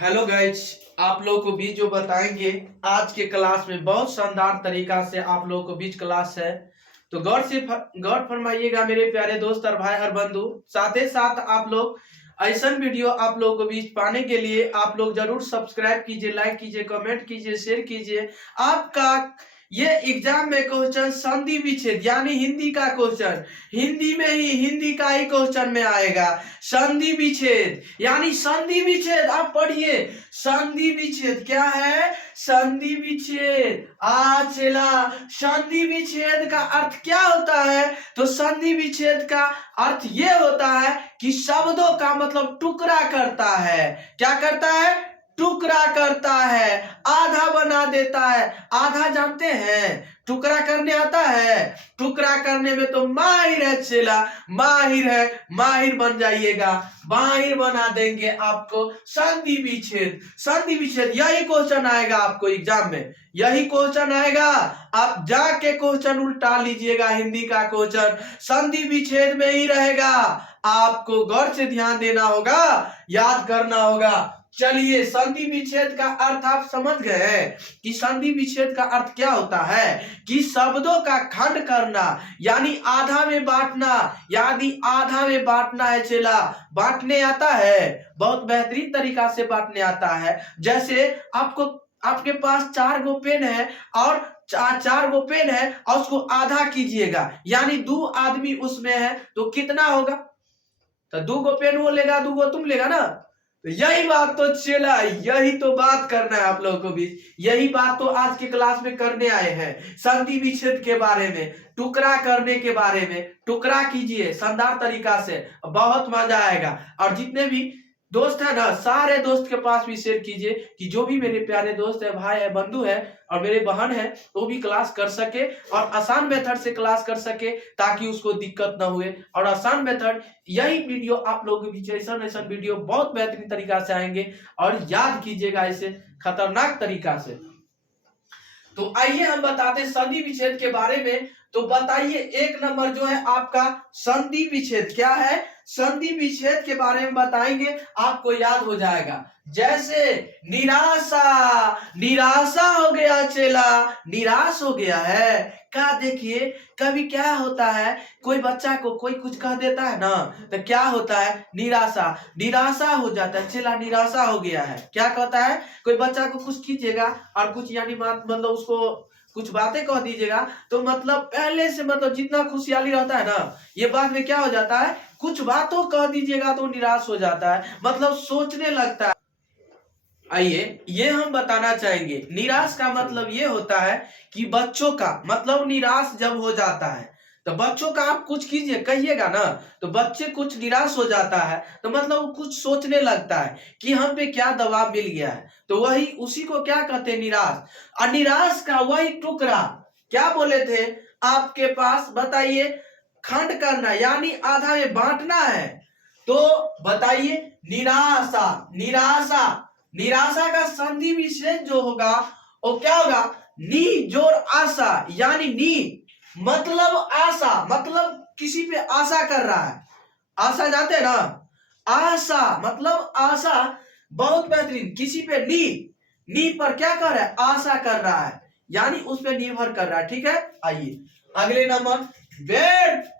Hello guys, आप लोगों को बीच जो बताएंगे आज के क्लास में बहुत शानदार तरीका से आप लोगों को बीच क्लास है। तो गौर फरमाइएगा मेरे प्यारे दोस्त और भाई और बंधु। साथ ही साथ आप लोग ऐसा वीडियो आप लोगों को बीच पाने के लिए आप लोग जरूर सब्सक्राइब कीजिए, लाइक कीजिए, कमेंट कीजिए, शेयर कीजिए। आपका ये एग्जाम में क्वेश्चन संधि विच्छेद यानी हिंदी का क्वेश्चन, हिंदी का ही क्वेश्चन में आएगा। संधि विच्छेद यानी संधि विच्छेद आप पढ़िए। संधि विच्छेद क्या है? संधि विच्छेद चला संधि विच्छेद का अर्थ क्या होता है? तो संधि विच्छेद का अर्थ ये होता है कि शब्दों का मतलब टुकड़ा करता है। क्या करता है? टुकड़ा करता है, आधा बना देता है। आधा जानते हैं टुकड़ा करने आता है? टुकड़ा करने में तो माहिर है चेला, माहिर है, माहिर बन जाइएगा, माहिर बना देंगे आपको। संधि विच्छेद यही क्वेश्चन आएगा आपको एग्जाम में, यही क्वेश्चन आएगा। आप जाके क्वेश्चन उल्टा लीजिएगा, हिंदी का क्वेश्चन संधि विच्छेद में ही रहेगा। आपको गौर से ध्यान देना होगा, याद करना होगा। चलिए, संधि विच्छेद का अर्थ आप समझ गए कि संधि विच्छेद का अर्थ क्या होता है? कि शब्दों का खंड करना यानी आधा में बांटना। यानी आधा में बांटना है चेला, बांटने आता है, बहुत बेहतरीन तरीका से बांटने आता है। जैसे आपके पास 4 गो पेन है और चार गो पेन है और उसको आधा कीजिएगा, यानी 2 आदमी उसमें है तो कितना होगा? तो 2 गो पेन वो लेगा, 2 गो तुम लेगा ना। तो यही बात तो चला, यही तो बात करना है आप लोगों को भी, यही बात तो आज के क्लास में करने आए हैं। संधि विच्छेद के बारे में, टुकड़ा करने के बारे में। टुकड़ा कीजिए शानदार तरीका से, बहुत मजा आएगा। और जितने भी दोस्त है ना, सारे दोस्त के पास भी शेयर कीजिए कि जो भी मेरे प्यारे दोस्त है, भाई है, बंधु है और मेरे बहन है, वो भी क्लास कर सके और आसान मेथड से क्लास कर सके, ताकि उसको दिक्कत ना हुए। और आसान मेथड यही वीडियो आप लोगों के बीच ऐसा वीडियो बहुत बेहतरीन तरीका से आएंगे और याद कीजिएगा ऐसे खतरनाक तरीका से। तो आइए हम बताते संधि विच्छेद के बारे में। तो बताइए, 1 नंबर जो है आपका संधि विच्छेद क्या है? संधि विच्छेद के बारे में बताएंगे, आपको याद हो जाएगा। जैसे निराशा, निराशा हो गया चेला, निराश हो गया है। क्या देखिए, कभी क्या होता है, कोई बच्चा को कोई कुछ कह देता है ना, तो क्या होता है? निराशा, निराशा हो जाता है चेला, निराशा हो गया है। क्या कहता है? कोई बच्चा को कुछ कीजिएगा और कुछ यानी मतलब उसको कुछ बातें कह दीजिएगा, तो मतलब पहले से मतलब जितना खुशहाली रहता है ना, ये बाद में क्या हो जाता है? कुछ बातों कह दीजिएगा तो निराश हो जाता है, मतलब सोचने लगता है। आइए, ये हम बताना चाहेंगे, निराश का मतलब ये होता है कि बच्चों का मतलब निराश जब हो जाता है, तो बच्चों का आप कुछ कीजिए, कहिएगा ना, तो बच्चे कुछ निराश हो जाता है, तो मतलब वो कुछ सोचने लगता है कि हम पे क्या दबाव मिल गया है, तो वही उसी को क्या कहते हैं? निराश। और निराश का वही टुकड़ा, क्या बोले थे आपके पास? बताइए, खंड करना यानी आधा में बांटना है। तो बताइए, निराशा, निराशा, निराशा का संधि विच्छेद जो होगा वो क्या होगा? नी जोर आशा, यानी नी मतलब आशा, मतलब किसी पे आशा कर रहा है। आशा जानते हैं ना, आशा मतलब आशा, बहुत बेहतरीन। किसी पे नी पर क्या कर रहा है? आशा कर रहा है, यानी उस पर निर्भर कर रहा है। ठीक है, आइए अगले नंबर, व्यर्थ।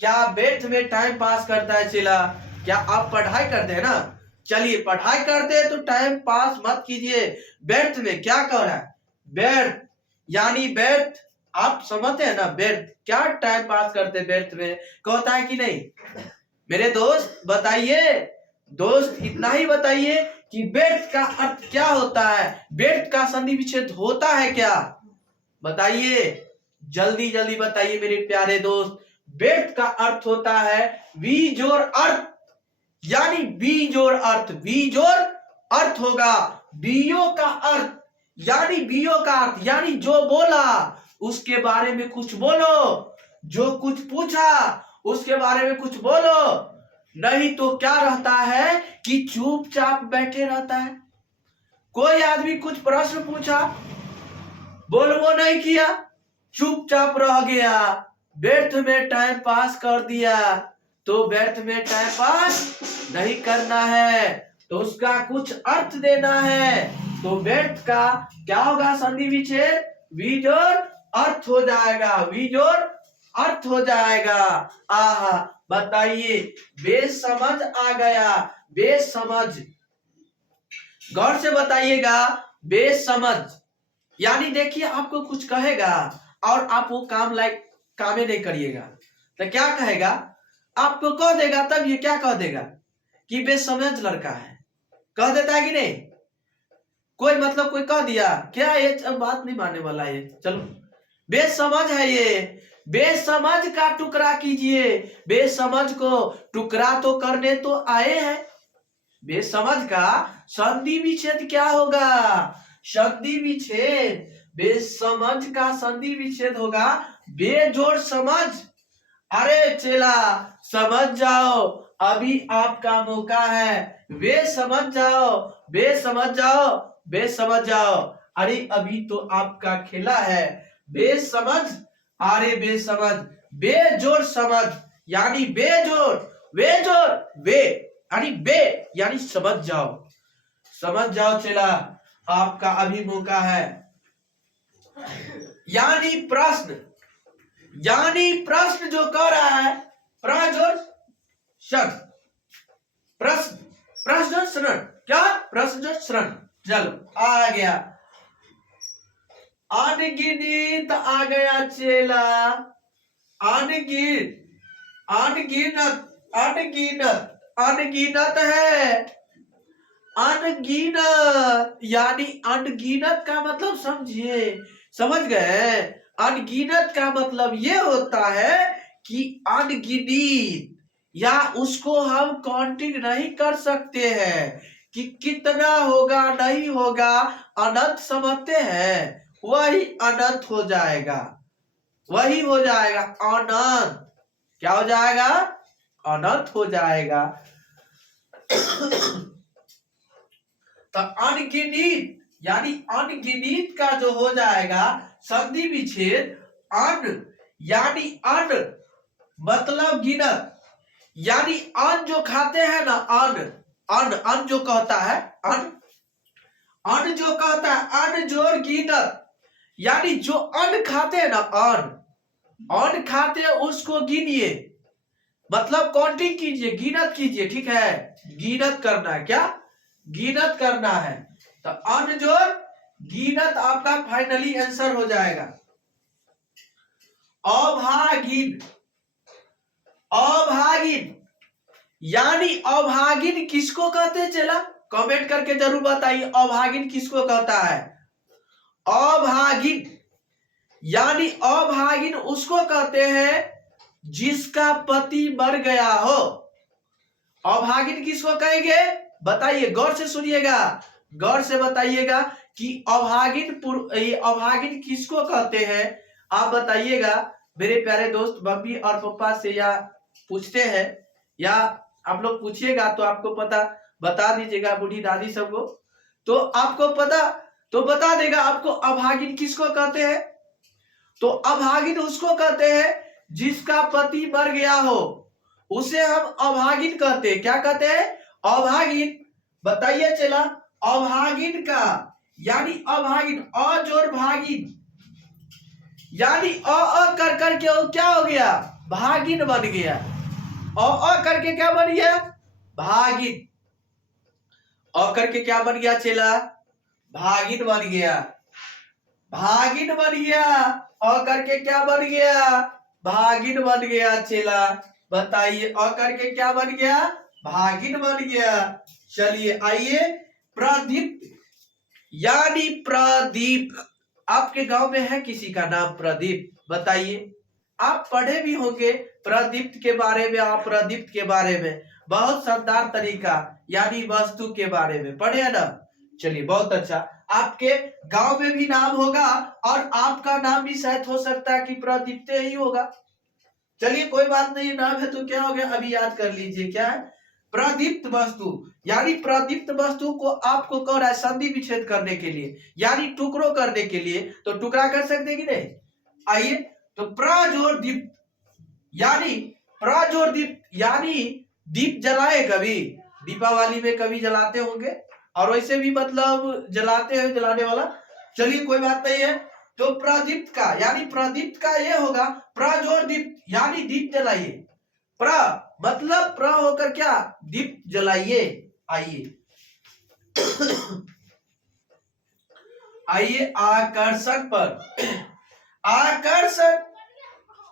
क्या व्यर्थ में टाइम पास करता है चेला? क्या आप पढ़ाई करते हैं ना? चलिए, पढ़ाई करते हैं तो टाइम पास मत कीजिए। व्यर्थ में क्या कर रहा है? व्यर्थ यानी व्यर्थ, आप समझते हैं ना? व्यर्थ क्या टाइम पास करते हैं व्यर्थ में, कहता है कि नहीं? मेरे दोस्त बताइए, दोस्त इतना ही बताइए कि व्यर्थ का अर्थ क्या होता है? व्यर्थ का संधि विच्छेद होता है क्या? बताइए, जल्दी जल्दी बताइए मेरे प्यारे दोस्त। व्यर्थ का अर्थ होता है वी जोर अर्थ, यानी बी जोर अर्थ, बी जोर अर्थ होगा। बीओ का अर्थ यानी बीओ का अर्थ यानी जो बोला उसके बारे में कुछ बोलो, जो कुछ पूछा उसके बारे में कुछ बोलो, नहीं तो क्या रहता है कि चुपचाप बैठे रहता है। कोई आदमी कुछ प्रश्न पूछा, बोलबो नहीं किया, चुपचाप रह गया, व्यर्थ में टाइम पास कर दिया। तो व्यर्थ में टाइम पास नहीं करना है, तो उसका कुछ अर्थ देना है, तो व्यर्थ का क्या होगा संधि विच्छेद, विजोड़ अर्थ हो जाएगा, विजोड़ अर्थ हो जाएगा। आहा, बताइए बेसमझ आ गया, बेसमझ, गौर से बताइएगा, बेसमझ यानी देखिए आपको कुछ कहेगा और आप वो काम नहीं करिएगा, तो क्या कहेगा, आपको कह देगा, तब ये क्या कह देगा कि बेसमझ लड़का है, कह देता है कि नहीं, कोई मतलब कोई कह दिया क्या, ये बात नहीं मानने वाला है, चलो बेसमझ है ये, बेसमझ का टुकड़ा कीजिए, बेसमझ को टुकड़ा तो करने तो आए हैं। बेसमझ का संधि विच्छेद क्या होगा, संधि विच्छेद, बेसमझ का संधि विच्छेद होगा बेजोड़ समझ। अरे चेला समझ जाओ, अभी आपका मौका है, वे समझ जाओ, बे समझ जाओ, बे समझ जाओ, अरे अभी तो आपका खेला है, बेसमझ, अरे बेसमझ, बेजोड़ समझ यानी बेजोड़, बेजोड़ बे यानी बे यानी समझ जाओ, समझ जाओ चेला, आपका अभी मौका है। यानी प्रश्न, यानी प्रश्न जो कर रहा है, प्रश्न शब्द, प्रश्न, प्रश्न शरण, क्या प्रश्न शरण, चलो आ गया, अनगिनित आ गया चेला, अनगिन, अनगिनत, अनगिनत, अनगिनत है, अनगिनत यानी अनगिनत का मतलब समझिए, समझ गए, अनगिनत का मतलब ये होता है कि अनगिनित, या उसको हम काउंटिंग नहीं कर सकते हैं कि कितना होगा नहीं होगा, अनंत समझते हैं, वही अनंत हो जाएगा, वही हो जाएगा अनंत, क्या हो जाएगा, अनंत हो जाएगा। तो अनगिनित यानी अनगिनित का जो हो जाएगा संधि विच्छेद, अन यानी अन मतलब गिनत, यानी अन जो खाते हैं ना, अन, अन, अन जो कहता है, अन, अन जो कहता है, अन जोड़ गिनत, यानी जो अन खाते हैं ना, अन, अन खाते हैं उसको गिनिए, मतलब काउंटिंग कीजिए, गिनत कीजिए, ठीक है, गिनत करना है, क्या गिनत करना है, तो अन जोड़ गिनत आपका फाइनली आंसर हो जाएगा। अभागिन, अभागिन यानी अभागिन किसको कहते हैं चला, कमेंट करके जरूर बताइए अभागिन किसको कहता है। अभागिन यानी अभागिन उसको कहते हैं जिसका पति मर गया हो, अभागिन किसको कहेंगे, बताइए, गौर से सुनिएगा, गौर से बताइएगा कि अभागिन किसको कहते हैं, आप बताइएगा मेरे प्यारे दोस्त, मम्मी और पापा से, या पूछते हैं, या आप लोग पूछिएगा तो आपको पता बता दीजिएगा, बूढ़ी दादी सबको, तो आपको पता तो बता देगा आपको अभागिन किसको कहते हैं। तो अभागिन उसको कहते हैं जिसका पति मर गया हो, उसे हम अभागिन कहते हैं, क्या कहते हैं, अभागिन। बताइए चला, अभागिन का यानी अभागिन, अजोड़ भागिन यानी अ कर करके वो क्या हो गया, भागिन बन गया, अ करके क्या बन गया, भागिन, अ करके क्या बन गया चेला, भागिन बन गया, भागिन बन गया, अ करके क्या बन गया, भागिन बन गया चेला, बताइए अ करके क्या बन गया, भागिन बन गया। चलिए आइए, प्रदीप्त यानी प्रदीप, आपके गांव में है किसी का नाम प्रदीप, बताइए, आप पढ़े भी होंगे प्रदीप्त के बारे में, आप प्रदीप्त के बारे में बहुत शानदार तरीका यानी वस्तु के बारे में पढ़े है ना, चलिए बहुत अच्छा, आपके गांव में भी नाम होगा और आपका नाम भी शायद हो सकता है कि प्रदीप्त ही होगा, चलिए कोई बात नहीं, नाम है तो क्या हो गया, अभी याद कर लीजिए, क्या है, प्रदीप्त वस्तु, यानी प्रदीप्त वस्तु को आपको कह रहा है संधि विच्छेद करने के लिए, यानी टुकड़ों करने के लिए, तो टुकड़ा कर सकते कि नहीं, आइए, तो प्रजोर दीप यानी प्रजोर दीप यानी दीप जलाए कभी, दीपावली में कभी जलाते होंगे और वैसे भी मतलब जलाते हैं जलाने वाला। चलिए कोई बात नहीं है। तो प्रदीप्त का यानी प्रदीप्त का ये होगा प्रज्वल दीप यानी दीप जलाइए। प्र मतलब प्र होकर क्या दीप जलाइए। आइए आइए आकर्षण पर। आकर्षण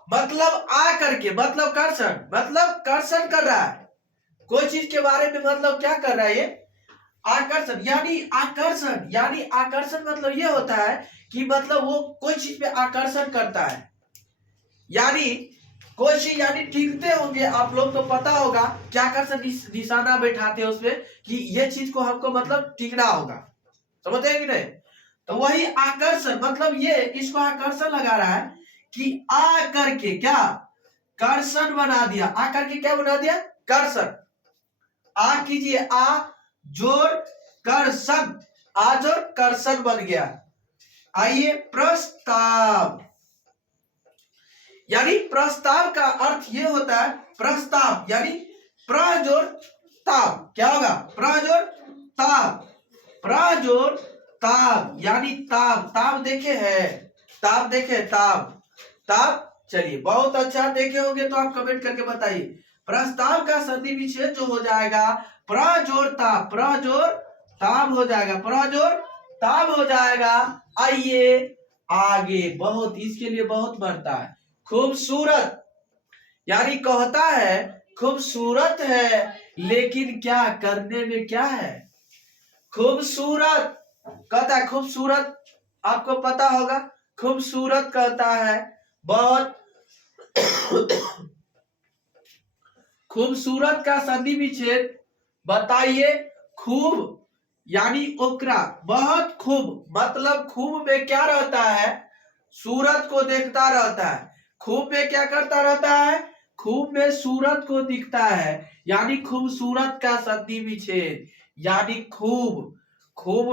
मतलब आ करके मतलब कर्षण मतलब कर्षण कर रहा है कोई चीज के बारे में मतलब क्या कर रहा है ये आकर्षण यानी आकर्षण मतलब ये होता है कि मतलब वो कोई चीज पे आकर्षण करता है यानी कोई चीज यानी टिकते होंगे आप लोग तो पता होगा क्या आकर्षण निशाना बैठाते हैं उसमें कि ये चीज को हमको मतलब टिकना होगा समझते हैं कि नहीं। तो वही आकर्षण मतलब ये इसको आकर्षण लगा रहा है कि आ करके क्या कर्षण बना दिया आ करके क्या बना दिया कर्षण। आ कीजिए आ जोड़ कर्षण आ जोड़ कर्षण बन गया। आइए प्रस्ताव यानी प्रस्ताव का अर्थ ये होता है प्रस्ताव यानी प्रजोड़ ताव क्या होगा प्रजोड़ ताव यानी ताव ताव देखे है ताव। चलिए बहुत अच्छा देखे होंगे तो आप कमेंट करके बताइए। प्रस्ताव का संधि विच्छेद जो हो जाएगा प्रजोड़ ताव हो जाएगा। आइए आगे बहुत इसके लिए बहुत बढ़ता है खूबसूरत यानी कहता है खूबसूरत है लेकिन क्या करने में क्या है खूबसूरत कहता है खूबसूरत आपको पता होगा खूबसूरत कहता है बहुत खूबसूरत का संधि विच्छेद बताइए खूब यानी ओकरा बहुत खूब मतलब खूब में क्या रहता है सूरत को देखता रहता है खूब में क्या करता रहता है खूब में सूरत को दिखता है यानी खूबसूरत का संधि विच्छेद यानी खूब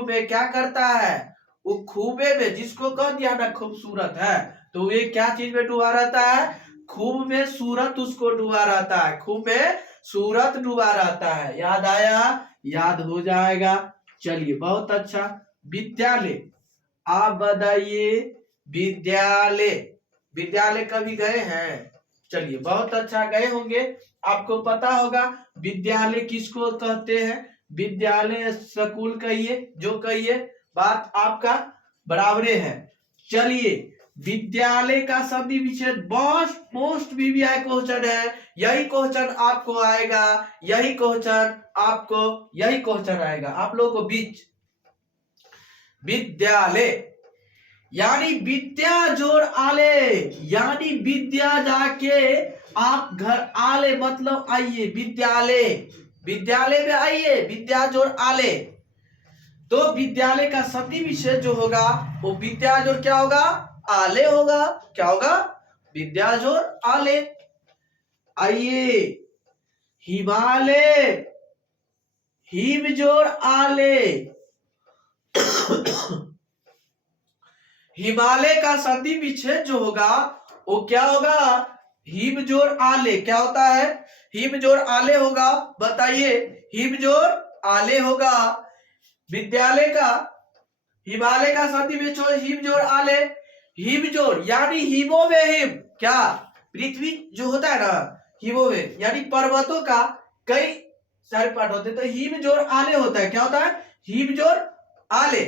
में क्या करता है वो खूबे में जिसको कह दिया ना खूबसूरत है तो ये क्या चीज में डूबा रहता है खूब में सूरत उसको डूबा रहता है खूब में सूरत डूबा रहता है। याद आया याद हो जाएगा। चलिए बहुत अच्छा विद्यालय आप बताइए विद्यालय कभी गए हैं चलिए बहुत अच्छा गए होंगे आपको पता होगा विद्यालय किसको कहते हैं विद्यालय स्कूल कहिए जो कहिए बात आपका बराबरे है। चलिए विद्यालय का संधि विच्छेद मोस्ट वीवीआई क्वेश्चन है यही क्वेश्चन आपको आएगा यही क्वेश्चन आएगा आप लोगों को बीच विद्यालय यानी विद्या जोड़ आले यानी विद्या जाके आप घर आले मतलब आइए विद्यालय में आइए विद्या जोड़ आले। तो विद्यालय का संधि विच्छेद जो होगा वो विद्या जोड़ क्या होगा आले होगा क्या होगा विद्या जोड़ आले। आइए हिमालय हिम जोड़ आले हिमालय का संधि विच्छेद जो होगा वो क्या होगा हिम जोड़ आले क्या होता है हिम जोड़ आले होगा बताइए हिम जोड़ आले होगा। विद्यालय का हिमालय का संधि विच्छेद हिम जोड़ आले हिम जोड़ यानी हिमो में हिम क्या पृथ्वी जो होता है ना हिमो में यानी पर्वतों का कई सारे पार्ट होते हैं तो हिम जोड़ आले होता है क्या होता है हिम जोड़ आले।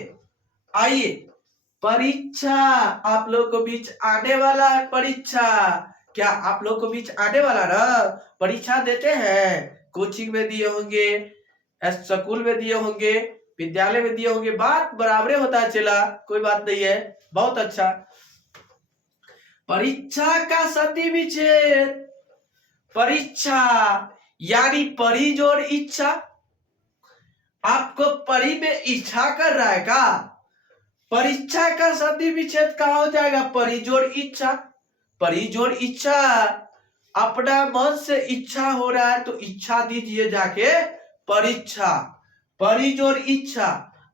आइए परीक्षा आप लोग को बीच आने वाला है परीक्षा क्या आप लोग को बीच आने वाला ना परीक्षा देते हैं कोचिंग में दिए होंगे स्कूल में दिए होंगे विद्यालय में दिए होंगे बात बराबरे होता है चला कोई बात नहीं है बहुत अच्छा। परीक्षा का संधि विच्छेद परीक्षा यानी परी जोड़ इच्छा आपको परी में इच्छा कर रहा है का परीक्षा का संधि विच्छेद कहा हो जाएगा परिजोड़ इच्छा अपना मन से इच्छा हो रहा है तो इच्छा दीजिए जाके परीक्षा परिजोड़ इच्छा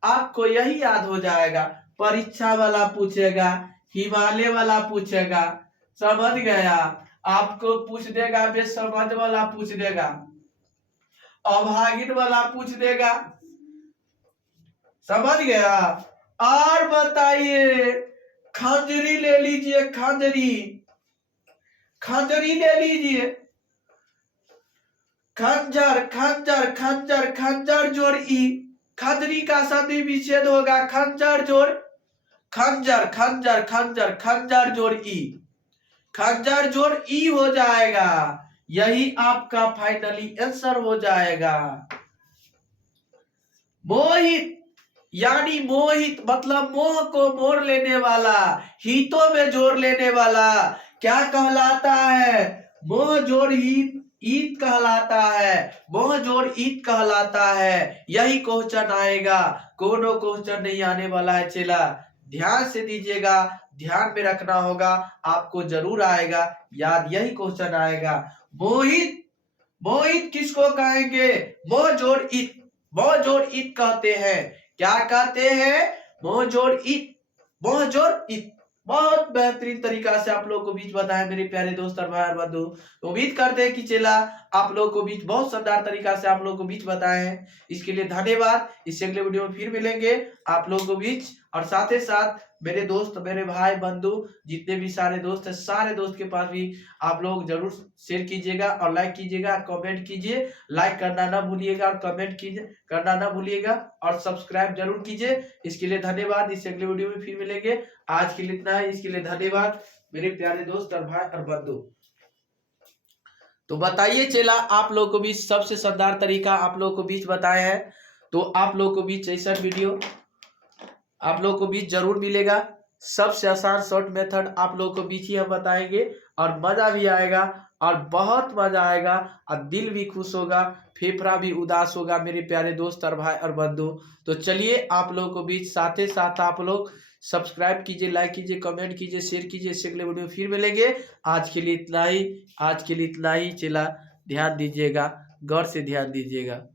आपको यही याद हो जाएगा परीक्षा वाला पूछेगा हिमालय वाला पूछेगा समझ गया आपको पूछ देगा समझ वाला पूछ देगा अभागिन वाला पूछ देगा, समझ गया। और बताइए, खंजरी ले लीजिए, खंजरी, खंजरी ले लीजिए, खंजर खंजर खंजर खंजर जोड़ ई, खंजरी का संधि विच्छेद होगा, खंजर जोड़ खंजर, खंजर खंजर खंजर जोड़ ई, खंजर जोड़ ई हो जाएगा। यही आपका फाइनली आंसर हो जाएगा। मोहित यानी मोहित मतलब मोह को मोड़ लेने वाला, हितों में जोड़ लेने वाला क्या कहलाता है? मोह जोड़ हित, ईत कहलाता है, मोह जोड़ ईत कहलाता है। यही क्वेश्चन आएगा, कोनो क्वेश्चन नहीं आने वाला है चेला, ध्यान से दीजिएगा, ध्यान में रखना होगा, आपको जरूर आएगा याद, यही क्वेश्चन आएगा। मोहित, मोहित किसको कहेंगे? मोह जोड़ ईत, मोह जोड़ ईत कहते हैं। क्या कहते हैं? मोह जोड़ ईत, मोह जोड़ ईत। बहुत बेहतरीन तरीका से आप लोगों को बीच बताया मेरे प्यारे दोस्त और भाई बंधु। उम्मीद करते हैं कि चेला आप लोगों को बीच बहुत शानदार तरीका से आप लोगों को बीच बताए हैं, इसके लिए धन्यवाद। इससे अगले वीडियो में फिर मिलेंगे आप लोगों को बीच, और साथ ही साथ मेरे दोस्त, मेरे भाई बंधु जितने भी सारे दोस्त हैं, सारे दोस्त के पास भी आप लोग जरूर शेयर कीजिएगा और लाइक कीजिएगा, कमेंट कीजिए, लाइक करना ना भूलिएगा और कमेंट कीजिए करना ना भूलिएगा, और सब्सक्राइब जरूर कीजिए। इसके लिए धन्यवाद। इससे अगले वीडियो में फिर मिलेंगे। आज के लिए इतना है, इसके लिए धन्यवाद मेरे प्यारे दोस्त और भाई और बंधु। तो बताइए चेला, आप लोगों को भी सबसे शानदार तरीका आप लोगों को बीच बताए हैं, तो आप लोगों को बीच ऐसा वीडियो आप लोगों को बीच जरूर मिलेगा। सबसे आसान शॉर्ट मेथड आप लोगों को बीच ही हम बताएंगे, और मजा भी आएगा और बहुत मजा आएगा, और दिल भी खुश होगा, फेफड़ा भी उदास होगा मेरे प्यारे दोस्त और भाई और बंधु। तो चलिए आप लोगों को बीच, साथ ही साथ आप लोग सब्सक्राइब कीजिए, लाइक कीजिए, कमेंट कीजिए, शेयर कीजिए। इससे अगले वीडियो फिर मिलेंगे। आज के लिए इतना ही, आज के लिए इतना ही चला, ध्यान दीजिएगा, गौर से ध्यान दीजिएगा।